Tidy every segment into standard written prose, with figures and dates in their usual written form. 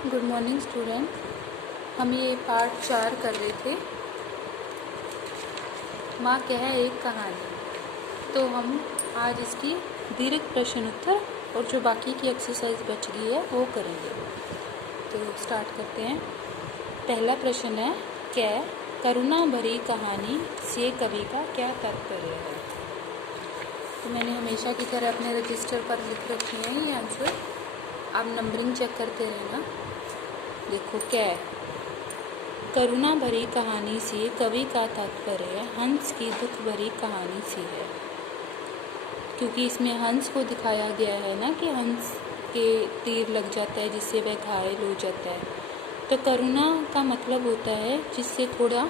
Good morning student. हम ये part 4 कर रहे थे, माँ कह एक कहानी। तो हम आज इसकी दीर्घ प्रश्न उत्तर और जो बाकी की एक्सरसाइज बच गई है वो करेंगे। तो स्टार्ट करते हैं। पहला प्रश्न है, क्या करुणा भरी कहानी से कवि का क्या तात्पर्य है। तो मैंने हमेशा की तरह अपने रजिस्टर पर लिख रखे हैं ये आंसर, आप नंबरिंग चेक करते रहना। देखो, क्या करुणा भरी कहानी से कवि का तात्पर्य हंस की दुख भरी कहानी से है, क्योंकि इसमें हंस को दिखाया गया है ना कि हंस के तीर लग जाता है जिससे वह घायल हो जाता है। तो करुणा का मतलब होता है जिससे थोड़ा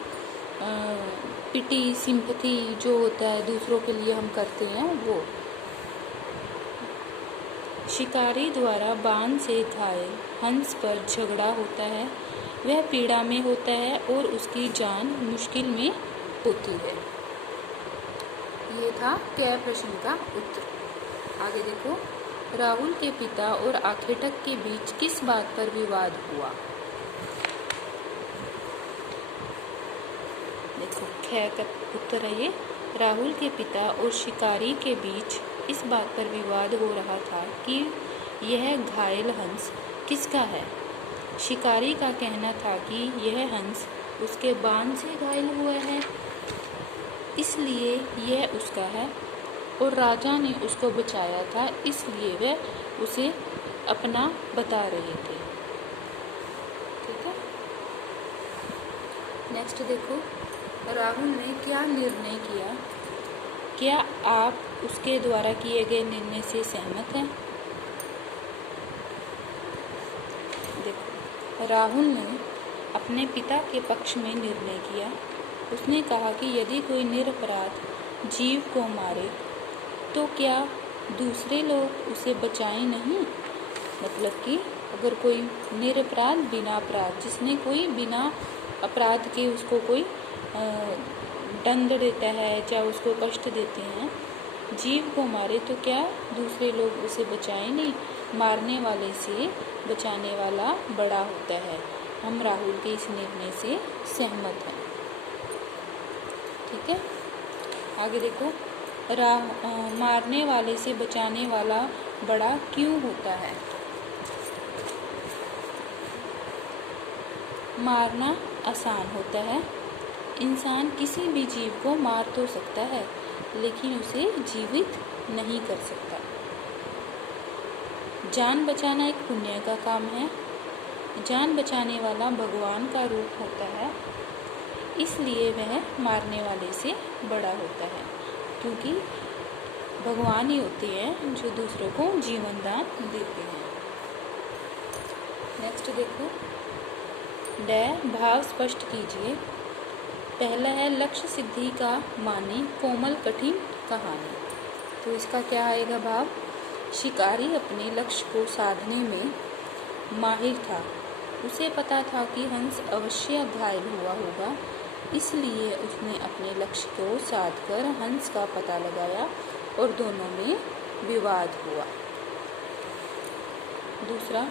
पिटी सिंपथी जो होता है दूसरों के लिए हम करते हैं वो। शिकारी द्वारा बाण से घायल हंस पर झगड़ा होता है, वह पीड़ा में होता है और उसकी जान मुश्किल में होती है। ये था क्या प्रश्न का उत्तर। आगे देखो, राहुल के पिता और आखेटक के बीच किस बात पर विवाद हुआ। देखो, ख का उत्तर है ये, राहुल के पिता और शिकारी के बीच इस बात पर विवाद हो रहा था कि यह घायल हंस किसका है। शिकारी का कहना था कि यह हंस उसके बाण से घायल हुआ है, इसलिए यह उसका है, और राजा ने उसको बचाया था, इसलिए वह उसे अपना बता रहे थे। ठीक है, नेक्स्ट देखो, राहुल ने क्या निर्णय किया। क्या आप उसके द्वारा किए गए निर्णय से सहमत हैं। देखो, राहुल ने अपने पिता के पक्ष में निर्णय किया। उसने कहा कि यदि कोई निरपराध जीव को मारे तो क्या दूसरे लोग उसे बचाएं नहीं। मतलब कि अगर कोई निरपराध बिना अपराध, जिसने कोई बिना अपराध के उसको कोई दंड देता है चाहे उसको कष्ट देते हैं, जीव को मारे तो क्या दूसरे लोग उसे बचाएं नहीं। मारने वाले से बचाने वाला बड़ा होता है। हम राहुल के इस निर्णय से सहमत हैं। ठीक है, आगे देखो, मारने वाले से बचाने वाला बड़ा क्यों होता है। मारना आसान होता है। इंसान किसी भी जीव को मार तो सकता है लेकिन उसे जीवित नहीं कर सकता। जान बचाना एक पुण्य का काम है। जान बचाने वाला भगवान का रूप होता है, इसलिए वह मारने वाले से बड़ा होता है, क्योंकि भगवान ही होते हैं जो दूसरों को जीवन दान देते हैं। नेक्स्ट देखो, भाव स्पष्ट कीजिए। पहला है, लक्ष्य सिद्धि का माने कोमल कठिन कहानी। तो इसका क्या आएगा भाव। शिकारी अपने लक्ष्य को साधने में माहिर था। उसे पता था कि हंस अवश्य घायल हुआ होगा, इसलिए उसने अपने लक्ष्य को साधकर हंस का पता लगाया और दोनों में विवाद हुआ। दूसरा,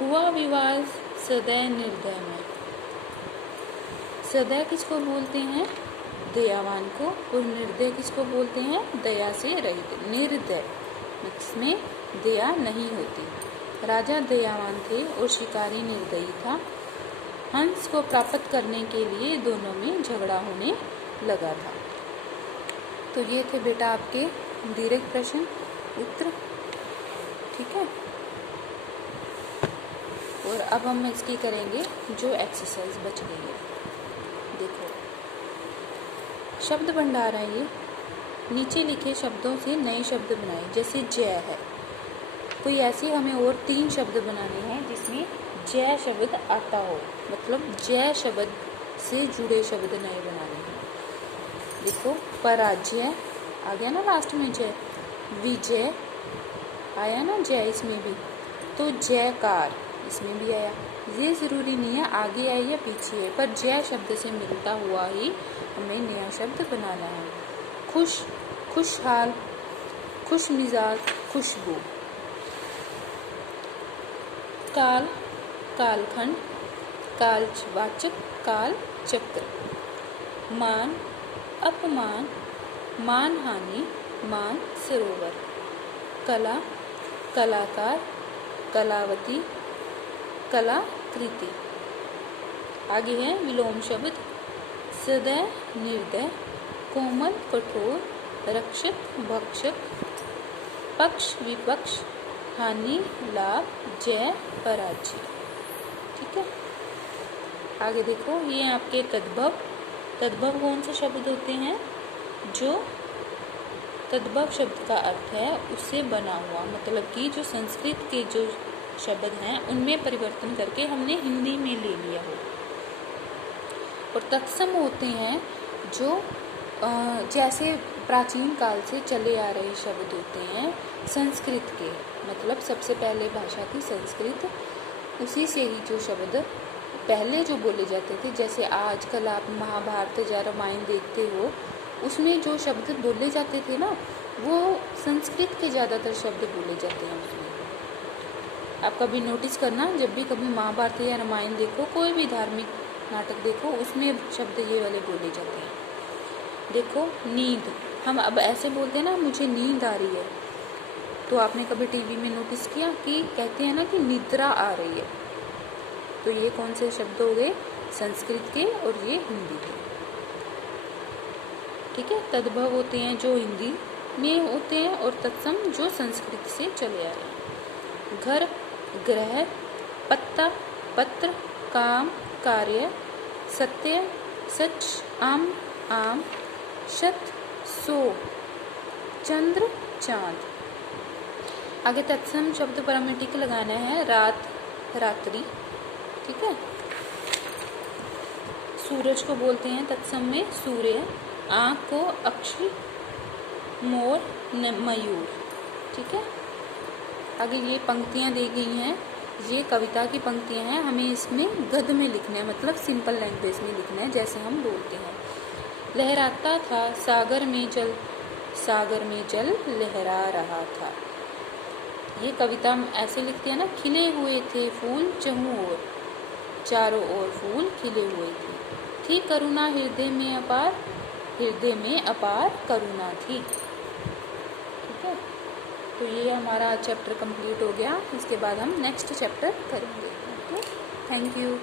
हुआ विवाद सदैव निर्दय में। सदैव किसको बोलते हैं, दयावान को, और निर्दय किसको बोलते हैं, दया से रहित। निर्दय, इसमें दया नहीं होती। राजा दयावान थे और शिकारी निर्दयी था। हंस को प्राप्त करने के लिए दोनों में झगड़ा होने लगा था। तो ये थे बेटा आपके दीर्घ प्रश्न उत्तर। ठीक है, और अब हम इसकी करेंगे जो एक्सरसाइज बच गई है। देखो, शब्द भंडार है ये। नीचे लिखे शब्दों से नए शब्द बनाए। जैसे जय है, कोई ऐसे हमें और 3 शब्द बनाने हैं जिसमें जय शब्द आता हो, मतलब जय शब्द से जुड़े शब्द नए बनाने हैं। देखो, पराजय आ गया ना लास्ट में, जय। विजय आया ना जय इसमें भी, तो जयकार इसमें भी आया। ये ज़रूरी नहीं है आगे आए या पीछे है, पर जय शब्द से मिलता हुआ ही हमें नया शब्द बनाना है। खुश, खुशहाल, खुश मिजाज, खुशबू। काल, कालखंड, कालवाचक, काल चक्र। मान, अपमान, मानहानि, मान सरोवर। कला, कलाकार, कलावती, कलाकृति। आगे है विलोम शब्द, सदय, निर्दय, कोमल, कठोर, रक्षक, भक्षक, पक्ष, विपक्ष, हानि, लाभ, जय, पराजय। ठीक है, आगे देखो, ये आपके तद्भव। तद्भव कौन से शब्द होते हैं? जो तद्भव शब्द का अर्थ है उससे बना हुआ, मतलब कि जो संस्कृत के जो शब्द हैं उनमें परिवर्तन करके हमने हिंदी में ले लिया हो। और तत्सम होते हैं जो जैसे प्राचीन काल से चले आ रहे शब्द होते हैं संस्कृत के, मतलब सबसे पहले भाषा थी संस्कृत, उसी से ही जो शब्द पहले जो बोले जाते थे, जैसे आजकल आप महाभारत या रामायण देखते हो, उसमें जो शब्द बोले जाते थे ना, वो संस्कृत के ज़्यादातर शब्द बोले जाते हैं उसमें। आप कभी नोटिस करना, जब भी कभी महाभारत या रामायण देखो, कोई भी धार्मिक नाटक देखो, उसमें शब्द ये वाले बोले जाते हैं। देखो, नींद, हम अब ऐसे बोलते हैं ना, मुझे नींद आ रही है, तो आपने कभी टीवी में नोटिस किया कि कहते हैं ना कि निद्रा आ रही है, तो ये कौन से शब्द हो गए? संस्कृत के, और ये हिंदी के। ठीक है, तद्भव होते हैं जो हिंदी में होते हैं, और तत्सम जो संस्कृत से चले आ रहे हैं। घर, ग्रह, पत्ता, पत्र, काम, कार्य, सत्य, सच, आम, आम, शत, सो, चंद्र, चांद। आगे तत्सम शब्द पर हमें टिक लगाना है, रात, रात्रि। ठीक है, सूरज को बोलते हैं तत्सम में सूर्य, आँख को अक्षी, मोर, मयूर। ठीक है, आगे ये पंक्तियाँ दी गई हैं, ये कविता की पंक्तियाँ हैं, हमें इसमें गद्य में लिखना है, मतलब सिंपल लैंग्वेज में लिखना है, जैसे हम बोलते हैं। लहराता था सागर में जल, सागर में जल लहरा रहा था। ये कविता ऐसे लिखते हैं ना, खिले हुए थे फूल चहुं ओर, चारों ओर फूल खिले हुए थे, थी करुणा हृदय में अपार, हृदय में अपार करुणा थी। ठीक है, तो ये हमारा चैप्टर कंप्लीट हो गया। इसके बाद हम नेक्स्ट चैप्टर करेंगे। Okay, thank you.